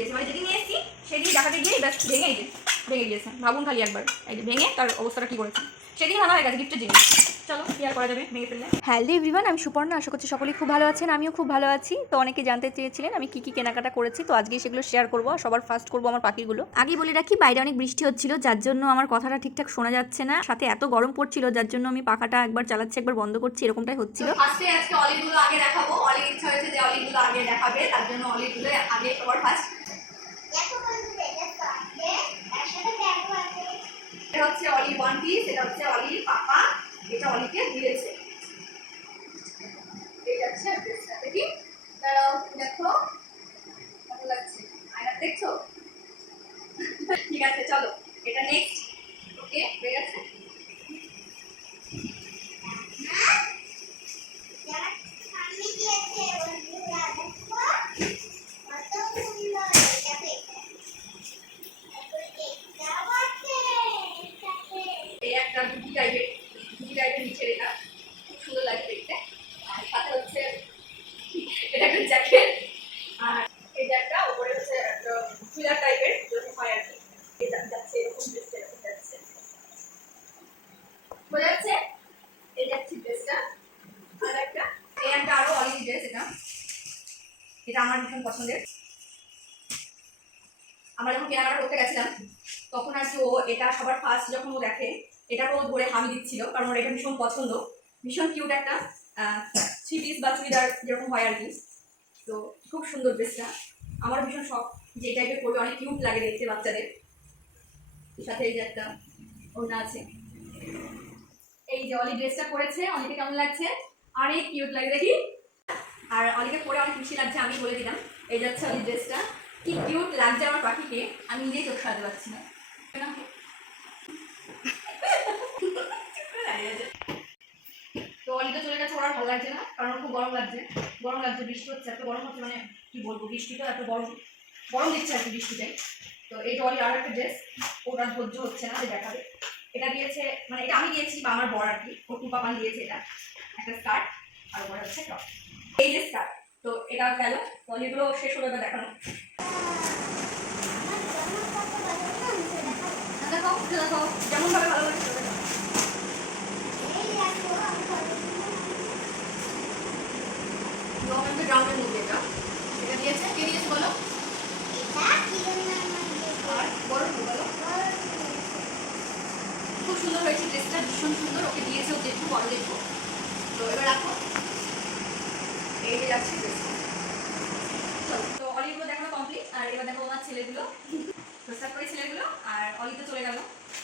দিয়েছে। মানে যেদিন নিয়ে এসেছি সেদিন দেখাতে গিয়ে ব্যাস ভেঙে এই যে ভেঙে দিয়েছে। ভাবুন খালি একবার। এই যে ভেঙে তার অবস্থাটা কি করেছে। সেদিন ভালো হয়ে গেছে গিফটের জিনিস চলো কি আর করা যাবে? ভেঙে ফেললে। হ্যালো এভরিওয়ান আমি সুপর্ণা। আশা করছি সকলেই খুব ভালো আছেন আমিও খুব ভালো আছি। তো অনেকে জানতে চেয়েছিলেন আমি কি কি কেনাকাটা করেছি তো আজকে সেগুলো শেয়ার করব। সবার ফার্স্ট করব আমার পাখিগুলো। আগেই বলে রাখি বাইরে অনেক বৃষ্টি হচ্ছিল যার জন্য আমার কথাটা ঠিকঠাক শোনা যাচ্ছে না। সাথে এত গরম পড়ছিল যার জন্য আমি পাখাটা একবার চালাচ্ছি একবার বন্ধ করছি এরকমটাই হচ্ছিল। ফার্স্টে আজকে অলিগুলো আগে দেখাবো। অলির ইচ্ছা হয়েছে যে অলিগুলো আগে দেখাবে তার জন্য অলিগুলো আগে সবার ফার্স্ট এটা হচ্ছে অলি ওয়ান পিস এটা হচ্ছে অলি পাপা, এটা অলিকে দিয়েছে। এটা হচ্ছে ড্রেসটা দেখি দেখো ভালো লাগছে? আয়না দেখছ? ঠিক আছে, চলো, এটা নেক্সট ওকে হয়ে গেছে এই একটা গুটি টাইপের গুটি টাইপের নিচের এটা খুব সুন্দর লাগে দেখতে আর সাথে হচ্ছে এটা একটা জ্যাকেট আর এই একটা উপরে হচ্ছে একটা চুলার টাইপের যেরকম হয় আর কি এটা যাচ্ছে এরকম ড্রেসটা এরকম যাচ্ছে বোঝা যাচ্ছে এই যাচ্ছে ড্রেসটা আর একটা এই একটা আরও অলিভ ড্রেস এটা এটা আমার ভীষণ পছন্দের আমরা যখন কেনাকাটা করতে গেছিলাম তখন আর কি ও এটা সবার ফার্স্ট দেখে এটাকে ও ধরে হামি দিচ্ছিল, কারণ ওর এটা ভীষণ পছন্দ। ভীষণ কিউট একটা থ্রি পিস বা চুড়িদার যেরকম হয় আর কি। তো খুব সুন্দর ড্রেসটা আমার ভীষণ শখ যে এই টাইপের পরে অনেক কিউট লাগে দেখতে বাচ্চাদের। সাথে এই যে একটা ওড়না আছে। এই যে অলি ড্রেসটা পরেছে, অলিকে কেমন লাগছে? অনেক কিউট লাগে দেখি। আর অলিকে পরে অনেক খুশি লাগছে, আমি বলে দিলাম। এই যাচ্ছে অলি ড্রেসটা কি কিউট লাগছে আমার পাখিকে, আমি নিজেই চোখ সাজাতে পারছি না তো অলিতে চলে গেছে ওর আর ভালো লাগছে না কারণ খুব গরম লাগছে। গরম লাগছে বৃষ্টি হচ্ছে এত গরম হচ্ছে মানে কি বলব বৃষ্টি তো এত গরম গরম দিচ্ছে আর কি বৃষ্টিটাই। তো এই অলি আর একটা ড্রেস ওটা ধৈর্য হচ্ছে না যে দেখাবে। এটা দিয়েছে মানে এটা আমি দিয়েছি বা আমার বর আর কি ওর টুপা পানি দিয়েছে এটা। একটা স্কার্ট আর ওপরে হচ্ছে টপ এই যে স্কার্ট তো এটা গেল তো অলিগুলো শেষ হলো এবার দেখানো। যেমন ভাবে ভালো লাগে দেখাও। মধ্যে এটা এটা দিয়েছে? কে দিয়েছে বলো? খুব সুন্দর হয়েছে ড্রেসটা ভীষণ সুন্দর। ওকে দিয়েছে ও দেখো বড় দেখো। তো এবার রাখো। এই যে যাচ্ছে ড্রেসটা চলো তো অলিগুলো দেখানো কমপ্লিট আর এবার দেখো আমার ছেলেগুলো। স্টার্ট করি ছেলেগুলো আর অলি তো চলে গেল।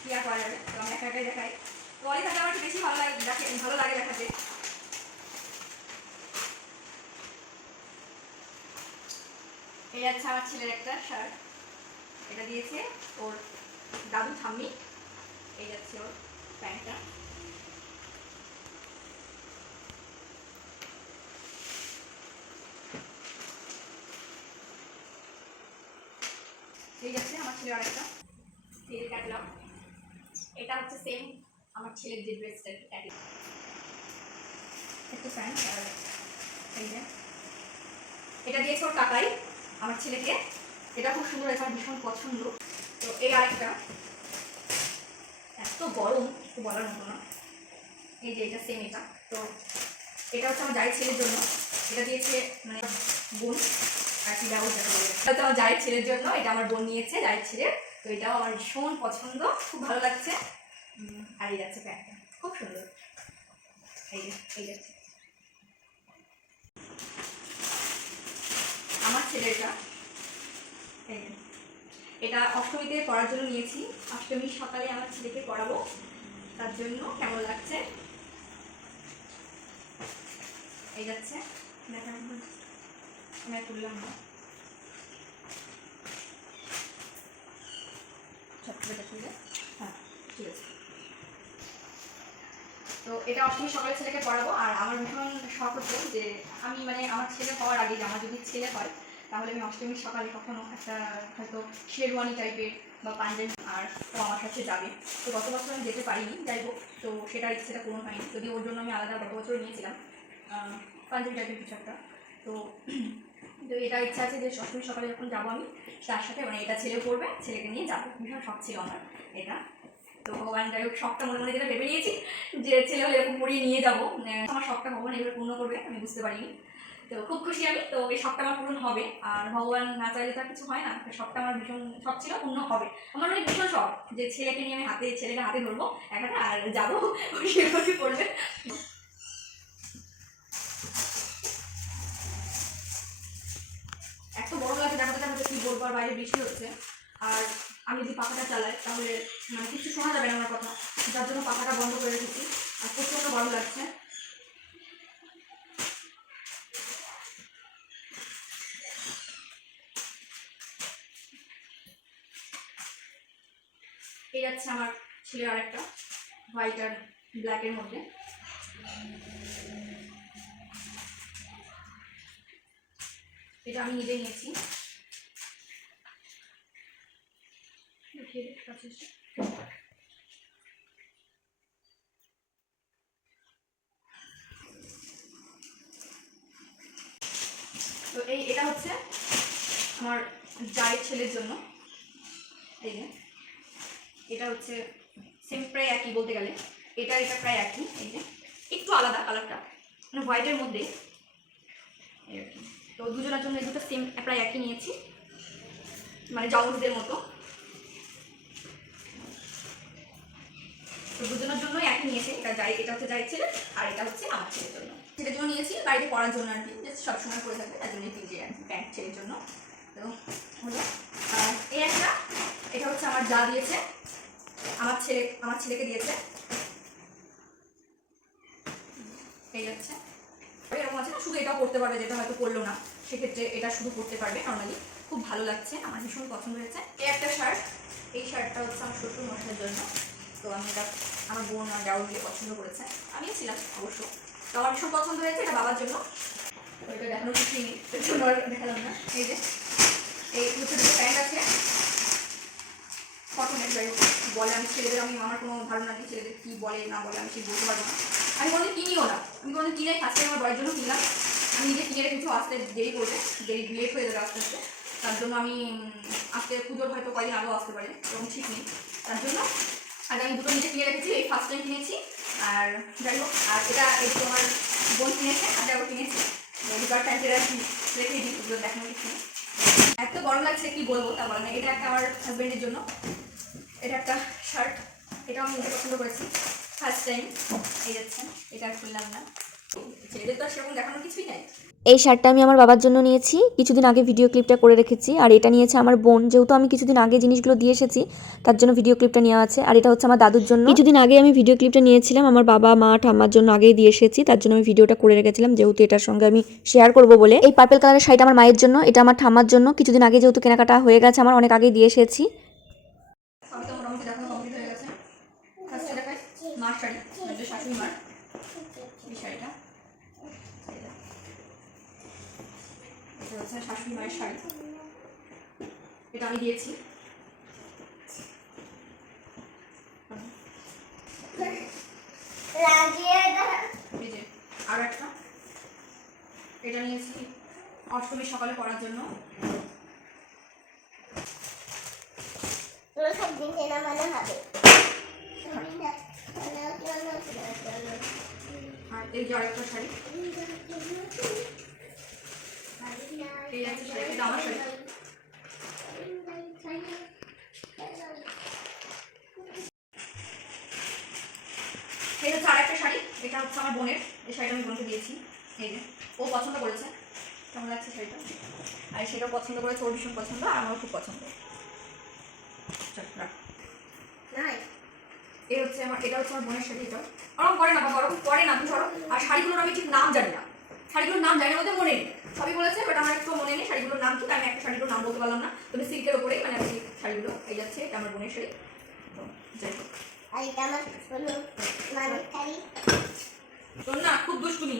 কি আর করা যাবে? তো আমি একা একাই দেখাই। তো অলি থাকলে আমার বেশি ভালো লাগে দেখে ভালো লাগে দেখাতে। এই যাচ্ছে আমার ছেলের একটা শার্ট এটা দিয়েছে ওর দাদু ঠাম্মি। এই যাচ্ছে ওর প্যান্টটা। এই যাচ্ছে আমার ছেলের আরেকটা। তেল কাটলাম। এটা হচ্ছে সেম আমার ছেলের যে ড্রেসটা একটা প্যান্ট এই যে। এটা দিয়েছে ওর কাকাই। আমার ছেলেকে। এটা খুব সুন্দর হয়েছে আমার ভীষণ পছন্দ। তো এই আরেকটা। এত গরম কিছু বলার মতো না। এই যে এটা সেম এটা। তো এটা হচ্ছে আমার জায়ের ছেলের জন্য। এটা দিয়েছে মানে বোন আর কি যাকে এটা হচ্ছে আমার জায়ের ছেলের জন্য। এটা আমার বোন নিয়েছে, জায়ের ছেলের। তো এটাও আমার ভীষণ পছন্দ। খুব ভালো লাগছে। আর এই যাচ্ছে প্যান্টটা। খুব সুন্দর। এই যে, এই যাচ্ছে। আমার ছেলে এটা অষ্টমীতে পড়ার জন্য নিয়েছি। অষ্টমীর সকালে আমার ছেলেকে পড়াবো। তার জন্য কেমন লাগছে? এই যাচ্ছে। দেখা তুললাম না। তুলে। হ্যাঁ ঠিক আছে। তো এটা অষ্টমী সকালে ছেলেকে পড়াবো। আর আমার ভীষণ শখ হতো যে আমি মানে আমার ছেলে হওয়ার আগে আমার যদি ছেলে হয়, তাহলে আমি অষ্টমীর সকালে কখনো একটা হয়তো শেরওয়ানি টাইপের বা পাঞ্জাবি আর ও আমার কাছে যাবে। তো গত বছর আমি যেতে পারিনি, যাই হোক, তো সেটার ইচ্ছেটা পূরণ হয়নি। যদি ওর জন্য আমি আলাদা গত বছর নিয়েছিলাম পাঞ্জাবি টাইপের কিছু একটা। তো তো এটা ইচ্ছা আছে যে সবসময় সকালে যখন যাব আমি, তার সাথে মানে এটা ছেলে পড়বে, ছেলেকে নিয়ে যাব। ভীষণ শখ ছিল আমার এটা। তো ভগবান যাই হোক শখটা মনে মনে যেটা ভেবে নিয়েছি যে ছেলে হলে এরকম পড়িয়ে নিয়ে যাব। আহ, আমার শখটা ভগবান এবার পূর্ণ করবে আমি বুঝতে পারিনি। তো খুব খুশি আমি তো এই শখটা আমার পূরণ হবে। আর ভগবান না চাইলে তো কিছু হয় না তো শখটা আমার ভীষণ শখ ছিল পূর্ণ হবে। আমার মানে ভীষণ শখ যে ছেলেকে নিয়ে আমি হাতে ছেলেকে হাতে ধরবো একটা আর যাব সেভাবে পড়বে। এত বড় লাগছে দেখাতে দেখাতে কি বলব আর বাইরে বৃষ্টি হচ্ছে। আর আমি যদি পাখাটা চালাই, তাহলে মানে কিছু শোনা যাবে না আমার কথা। যার জন্য পাখাটা বন্ধ করে রেখেছি, আর প্রচণ্ড গরম লাগছে। এই যাচ্ছে আমার ছেলের আরেকটা হোয়াইট আর ব্ল্যাকের মধ্যে। এটা আমি নিজে নিয়েছি দেখিয়ে দিই কাছে এসে। তো এই এটা হচ্ছে আমার জায়ের ছেলের জন্য। এই যে। এটা হচ্ছে সেম প্রায় একই বলতে গেলে। এটা এটা প্রায় একই। এই যে। একটু আলাদা কালারটা মানে হোয়াইটের মধ্যে। তো দুজনের জন্য এই দুটো সেম প্রায় একই নিয়েছি। মানে জমজদের মতো। তো দুজনের জন্যই একই নিয়েছি, এটা যাই, এটা হচ্ছে যাই ছেলে, আর এটা হচ্ছে আমার ছেলের জন্য। ছেলের জন্য নিয়েছি বাড়িতে পড়ার জন্য আর কি সবসময় পরে থাকবে, তার জন্য তিনটে আর প্যান্ট ছেলের জন্য। তো হলো এই একটা, এটা হচ্ছে আমার যা দিয়েছে, আমার ছেলে, আমার ছেলেকে দিয়েছে। এই যাচ্ছে এরকম আছে, শুধু এটাও করতে পারবে, যেটা হয়তো করল না, সেক্ষেত্রে এটা শুধু করতে পারবে নর্মালি খুব ভালো লাগছে, আমার ভীষণ পছন্দ হয়েছে। এই একটা শার্ট এই শার্টটা হচ্ছে আমার শ্বশুর মশার জন্য। তো আমি এটা আমার বোন আর যাও দিয়ে পছন্দ করেছে। আমিও ছিলাম অবশ্য। তো আমার ভীষণ পছন্দ হয়েছে এটা বাবার জন্য। তো এটা দেখানোর কিছুই নেই জন্য দেখালাম না। এই যে, এই হচ্ছে দুটো প্যান্ট আছে। কটনের যাই বলে আমি ছেলেদের, আমি, আমার কোনো ধারণা নেই ছেলেদের কী বলে, না বলে, আমি ঠিক বলতে পারব না। আমি কোনো কিনিও না। আমি কোনো কিনে আজকে আমার বয়ের জন্য কিনলাম। আমি নিজে কিনে রেখেছি আসতে দেরি করবে, দেরি লেট হয়ে যাবে আস্তে আস্তে। তার জন্য আমি আজকে পুজোর হয়তো কয়দিন আগেও আসতে পারে, এরকম ঠিক নেই। তার জন্য আগে আমি দুটো নিজে কিনে রেখেছি, এই ফার্স্ট টাইম কিনেছি, আর যাই হোক, আর এটা এই আমার বোন কিনেছে আর যাও কিনেছি দুবার প্যান্টের আর কি রেখে দিই, ওগুলো দেখানো কিছু এত গরম লাগছে, কি বলব তা বলে না এটা একটা আমার হাজব্যান্ডের জন্য। এটা একটা শার্ট এটা আমি পছন্দ করেছি। ফার্স্ট টাইম এই যাচ্ছে এটা আর খুললাম না। এই শার্টটা আমি আমার বাবার জন্য নিয়েছি। কিছুদিন আগে ভিডিও ক্লিপটা করে রেখেছি। আর এটা নিয়েছে আমার বোন। যেহেতু আমি কিছুদিন আগে জিনিসগুলো দিয়ে এসেছি, তার জন্য ভিডিও ক্লিপটা নেওয়া আছে। আর এটা হচ্ছে আমার দাদুর জন্য। কিছুদিন আগে আমি ভিডিও ক্লিপটা নিয়েছিলাম। আমার বাবা, মা, ঠাম্মার জন্য আগেই দিয়ে এসেছি। তার জন্য আমি ভিডিওটা করে রেখেছিলাম। যেহেতু এটার সঙ্গে আমি শেয়ার করব বলে। এই পার্পেল কালারের শাড়িটা আমার মায়ের জন্য, এটা আমার ঠাম্মার জন্য। কিছুদিন আগে যেহেতু কেনাকাটা হয়ে গেছে, আমার অনেক আগেই দিয়ে এসেছি সবই তো মোটামুটি দেখানো কমপ্লিট হয়ে গেছে ফার্স্টে দেখায় মার শাড়ি মানে শাশুড়ি মার এই শাড়িটা এই যে। এটা হচ্ছে মায়ের শাড়ি এটা আমি দিয়েছি। একটা। এটা নিয়েছি অষ্টমী সকালে পড়ার জন্য। সব আর এই যে আরেকটা শাড়ি এই একটা শাড়ি এটা আমার শাড়ি এই হচ্ছে আরেকটা শাড়ি এটা হচ্ছে আমার বোনের এই শাড়িটা আমি বোনকে দিয়েছি এই যে ও পছন্দ করেছে। কেমন লাগছে শাড়িটা? আর সেটাও পছন্দ করেছে ওর ভীষণ পছন্দ আর আমারও খুব পছন্দ। এই হচ্ছে আমার এটা হচ্ছে আমার বোনের শাড়ি এটা। ওরকম করে না বাবা ওরকম করে না তুমি ধরো। আর শাড়িগুলোর আমি ঠিক নাম জানি না। শাড়িগুলোর নাম জানি না ওদের মনে নেই। সবই বলেছে বাট আমার একটু মনে নেই শাড়িগুলোর নাম কি আমি একটা শাড়িগুলোর নাম বলতে পারলাম না। তবে সিল্কের ওপরেই মানে আমি শাড়িগুলো এই যাচ্ছে এটা আমার বোনের শাড়ি। যাই হোক। আর এটা আমার কোনো শোন না খুব দুষ্টুমি।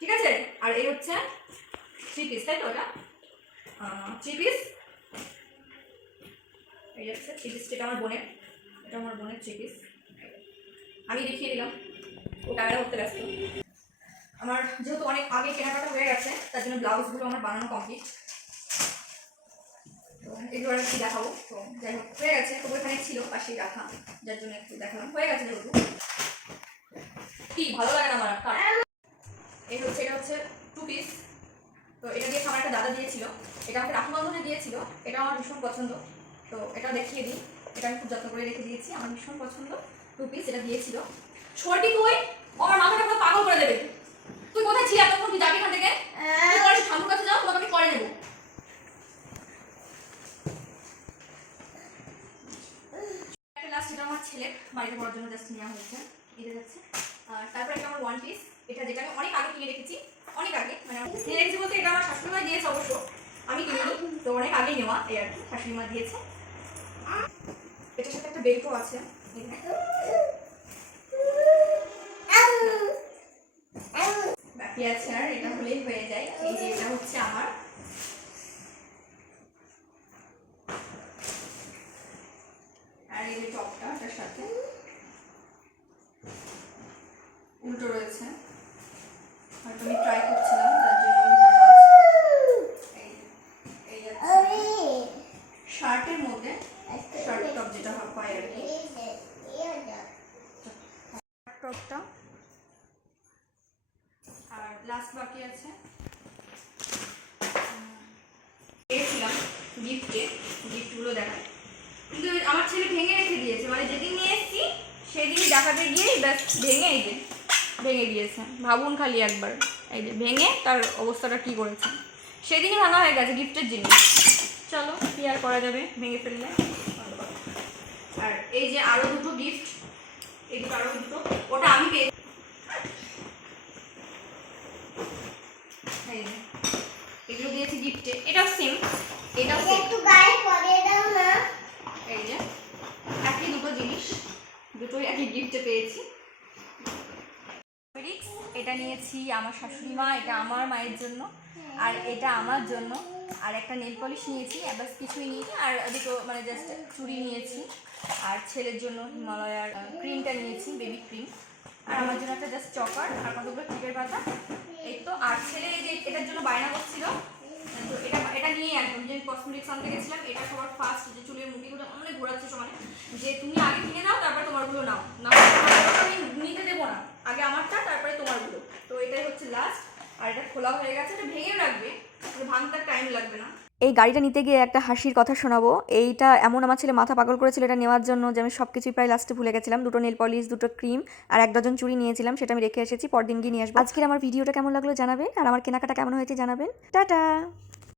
ঠিক আছে? আর এই হচ্ছে থ্রি পিস তাই তো ওটা থ্রি পিস এই যাচ্ছে থ্রি পিস এটা আমার বোনের। এটা আমার বোনের থ্রি পিস আমি দেখিয়ে দিলাম। ও ক্যামেরা করতে ব্যস্ত। আমার যেহেতু অনেক আগে কেনাকাটা হয়ে গেছে, তার জন্য ব্লাউজগুলো আমার বানানো কমপ্লিট তো এগুলো আর কি দেখাবো। তো যাই হোক, হয়ে গেছে। তো ওইখানে ছিল, পাশেই রাখা। যার জন্য একটু দেখালাম। হয়ে গেছে যেহেতু। কি ভালো লাগে না আমার এই হচ্ছে, এটা হচ্ছে টু পিস তো এটা দিয়ে আমার একটা দাদা দিয়েছিল। এটা আমাকে রাখি দিয়েছিল। এটা আমার ভীষণ পছন্দ। তো এটা দেখিয়ে দিই। এটা আমি খুব যত্ন করে রেখে দিয়েছি। আমার ভীষণ পছন্দ। টু পিস এটা দিয়েছিল। ছোটি ও আমার মাথাটা পুরো পাগল করে দেবে। তুই কোথায় ছিলি এতক্ষণ? তুই যাবি এখান থেকে? ঠাকুর কাছে যাও, তোমাকে করে নেব। লাস্ট এটা আমার ছেলের বাড়িতে পড়ার জন্য জাস্ট নেওয়া হয়েছে। এটা যাচ্ছে। তারপর একটা আমার ওয়ান পিস এটা যেটা অনেক আগে কিনে রেখেছি, অনেক আগে মানে এটা দিয়েছে অবশ্য, আমি কিনিনি, তো অনেক আগে নেওয়া দিয়েছে। এটার সাথে একটা বেল্টও আছে আর, এটা হলেই হয়ে যায়, এই যে এটা হচ্ছে আমার আর এই যে টপটা এটার সাথে উল্টো রয়েছে হয়তো আমি ট্রাই করছিলাম তার জন্য আমি জানা আছে। এই এই যাচ্ছে শার্টের মধ্যে শার্ট টপ যেটা হয় আর কি টপটা আর লাস্ট বাকি আছে। পেয়েছিলাম গিফটে গিফটগুলো দেখায়। কিন্তু আমার ছেলে ভেঙে রেখে দিয়েছে। মানে যেদিন নিয়ে এসেছি, সেদিনই দেখাতে গিয়েই ব্যাস ভেঙে এই যে, ভেঙে দিয়েছে। ভাবুন খালি একবার। এই যে ভেঙে তার অবস্থাটা কী করেছে। সেদিনই ভাঙা হয়ে গেছে গিফটের জিনিস। চলো, কি আর করা যাবে? ভেঙে ফেললে। আর এই যে আরও দুটো গিফট এই আরও দুটো। ওটা আমি পেয়ে এগুলো দিয়েছি গিফটে এটাও সেম এটাও একটু গায়ে পরে দাও না। এই যে একই দুটো জিনিস দুটোই একই গিফটে পেয়েছি। এটা নিয়েছি আমার শাশুড়ি মা এটা আমার মায়ের জন্য আর এটা আমার জন্য। আর একটা নেল পলিশ নিয়েছি ব্যাস কিছুই নিয়েছি আর দুটো মানে জাস্ট চুড়ি নিয়েছি। আর ছেলের জন্য হিমালয়ার ক্রিমটা নিয়েছি বেবি ক্রিম আর আমার জন্য একটা জাস্ট চকার, আর কতগুলো টিকের পাতা। এই তো, আর ছেলে যে এটার জন্য বায়না করছিল, তো এটা এটা নিয়ে একদম যে কসমেটিক্স আনতে গেছিলাম, এটা সবার ফার্স্ট যে চুলের মুটিগুলো অনেক ঘোরাচ্ছে সমানে। যে তুমি আগে কিনে নাও তারপরে তোমারগুলো নাও। না আমি নিতে দেবো না। আগে আমারটা, তারপরে তোমারগুলো। তো এটাই হচ্ছে লাস্ট আর এটা খোলা হয়ে গেছে ভেঙে রাখবে এটা ভাঙতে টাইম লাগবে না এই গাড়িটা নিতে গিয়ে একটা হাসির কথা শোনাবো। এইটা এমন আমার ছেলে মাথা পাগল করেছিল এটা নেওয়ার জন্য যে আমি সব কিছুই প্রায় লাস্টে ভুলে গেছিলাম। দুটো নেল পলিশ দুটো ক্রিম আর এক ডজন চুড়ি নিয়েছিলাম, সেটা আমি রেখে এসেছি, পরদিন গিয়ে নিয়ে আসব। আজকের আমার ভিডিওটা কেমন লাগল জানাবেন, আর আমার কেনাকাটা কেমন হয়েছে জানাবেন। টাটা!